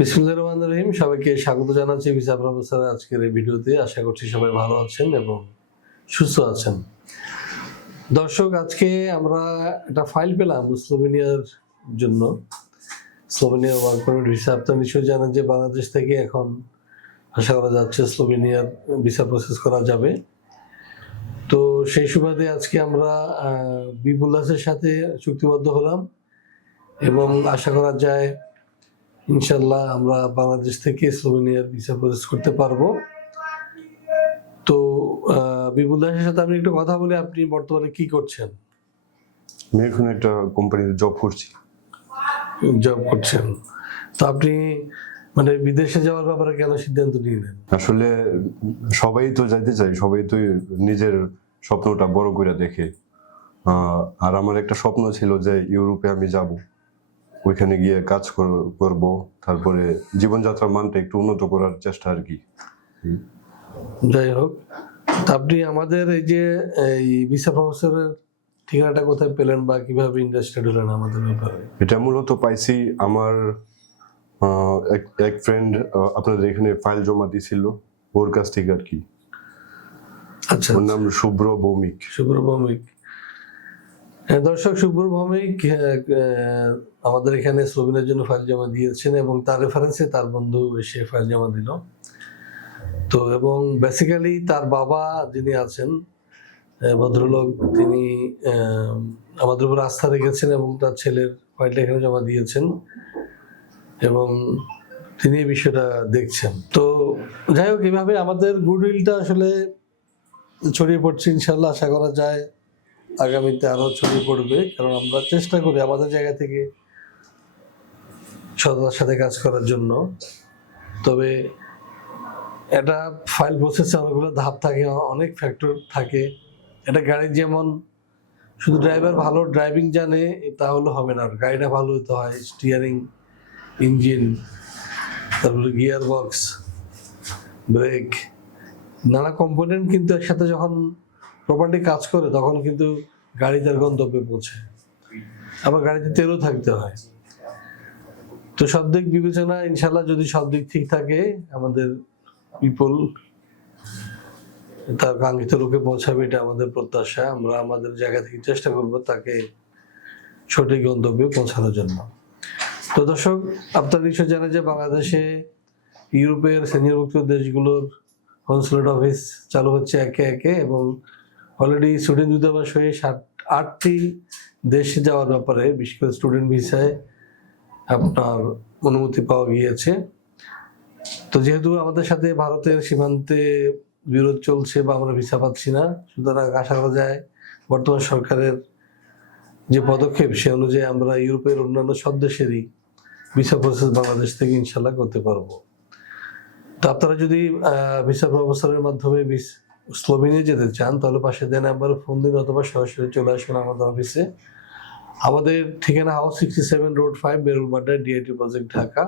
রহিম সবাইকে স্বাগত জানাচ্ছি ভিসা প্রফেসর আজকের এই ভিডিওতে। আশা করছি সবাই ভালো আছেন এবং সুস্থ আছেন। দর্শক আজকে আমরা একটা ফাইল পেলাম স্লোভেনিয়ার জন্য। স্লোভেনিয়ার ওয়ার্ক পারমিট ভিসা আপনারা নিশ্চয়ই জানেন যে বাংলাদেশ থেকে এখন আশা করা যাচ্ছে স্লোভেনিয়ার ভিসা প্রসেস করা যাবে। তো সেই সুবাদে আজকে আমরা আহ, বিপুলাসের সাথে চুক্তিবদ্ধ হলাম এবং আশা করা যায় ইনশাল্লাহ আমরা বাংলাদেশ থেকে স্লোভেনিয়ার ভিসা প্রসেস করতে পারব। তো বিপুল দাসের সাথে আমি একটু কথা বলি আপনি বর্তমানে কি করছেন? আমি এখন একটা কোম্পানিতে জব করছি। জব করছেন। তো আপনি মানে বিদেশে যাওয়ার ব্যাপারে কেন সিদ্ধান্ত নিলেন? আসলে সবাই তো যাইতে চাই সবাই তো নিজের স্বপ্নটা বড় করে দেখে। আহ, আর আমার একটা স্বপ্ন ছিল যে ইউরোপে আমি যাব। ওইখানে গিয়ে কাজ কর- করব তারপরে জীবনযাত্রার মানটা একটু উন্নত করার চেষ্টা আর কি। যাই হোক আপনি আমাদের এই যে এই ভিসা প্রফেসরের ঠিকানাটা কোথায় পেলেন বা কীভাবে ইন্ডাস্ট্রি হলেন আমাদের ব্যাপারে? এটা মূলত পাইছি আমার এক- এক ফ্রেন্ড আপনাদের এখানে ফাইল জমা দিছিল ওর কাছ থেকে আর কি। আচ্ছা ওর নাম শুভ্র ভৌমিক শুভ্র ভৌমিক দর্শক শুভ্র ভৌমিক আমাদের এখানে স্লোভেনের জন্য ফাইল জমা দিয়েছেন এবং তার রেফারেন্সে তার বন্ধু এসে ফাইল জমা দিল। তো, এবং বেসিক্যালি তার বাবা যিনি আছেন ভদ্রলোক, তিনি আমাদের উপর আস্থা রেখেছেন এবং তার ছেলের ফাইলটা এখানে জমা দিয়েছেন এবং তিনি এই বিষয়টা দেখছেন। তো, যাই হোক, এভাবে আমাদের গুডউইলটা আসলে ছড়িয়ে পড়ছে ইনশাল্লাহ আশা করা যায়। আগামীতে আরও ছড়িয়ে পড়বে, কারণ আমরা চেষ্টা করি আমাদের জায়গা থেকে সততার সাথে কাজ করার জন্য। তবে এটা ফাইল প্রসেসে অনেকগুলো ধাপ থাকে, অনেক ফ্যাক্টর থাকে। এটা গাড়ির যেমন শুধু ড্রাইভার ভালো ড্রাইভিং জানে তাহলে হবে না। গাড়িটা ভালো হতে হয় স্টিয়ারিং ইঞ্জিন তারপরে গিয়ার বক্স ব্রেক নানা কম্পোনেন্ট কিন্তু একসাথে যখন প্রপার্টি কাজ করে, তখন কিন্তু গাড়ি তার গন্তব্যে পৌঁছে। আবার গাড়িতে তেলও থাকতে হয়। তো সব দিক বিবেচনা ইনশাল্লাহ যদি সব দিক ঠিক থাকে, আমাদের পিপল তার কাঙ্ক্ষিত লোকে পৌঁছাবে এটা আমাদের প্রত্যাশা। আমরা আমাদের জায়গা থেকে চেষ্টা করব তাকে সঠিক গন্তব্যে পৌঁছানোর জন্য। তো দর্শক, আপনারা নিশ্চয় জানেন যে বাংলাদেশে ইউরোপের শ্রেণীভুক্ত দেশগুলোর কনসুলেট অফিস চালু হচ্ছে একে একে এবং অলরেডি সুইডেন দূতাবাস হয়ে সাত, আটটি দেশে যাওয়ার ব্যাপারে বিশেষ করে স্টুডেন্ট ভিসায় আপনার অনুমতি পাওয়া গিয়েছে। তো যেহেতু আমাদের সাথে ভারতের সীমান্তে বিরোধ চলছে বা আমরা ভিসা পাচ্ছি না, সুতরাং আশা করা যায় বর্তমান সরকারের যে পদক্ষেপ সে অনুযায়ী আমরা ইউরোপের অন্যান্য সব দেশেরই ভিসা প্রসেস বাংলাদেশ থেকে ইনশাল্লাহ করতে পারব। তো আপনারা যদি ভিসা প্রফেসরের মাধ্যমে স্লোভেনিয়া যেতে চান, তাহলে পাশে দেন নাম্বারে ফোন দিন অথবা সরাসরি চলে আসুন আমাদের অফিসে আমাদের ঠিকানা house sixty seven road five বেরুলবাড্ডা DIT project Dhaka.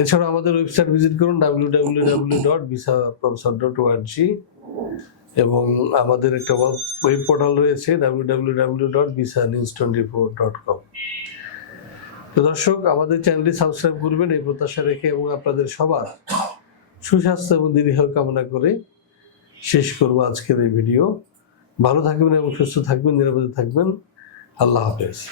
এছাড়া আমাদের ওয়েবসাইট ভিজিট করুন W W W dot visa professor dot ORG এবং আমাদের একটা ওয়েব পোর্টাল রয়েছে W W W dot visa news twenty four dot com তো দর্শক, আমাদের চ্যানেলটি সাবস্ক্রাইব করবেন, এই প্রত্যাশা রেখে এবং আপনাদের সবার সুস্বাস্থ্য এবং দীর্ঘ কামনা করে শেষ করব আজকের এই ভিডিও। ভালো থাকবেন এবং সুস্থ থাকবেন নিরাপদে থাকবেন। আল্লাহ হাফেজ।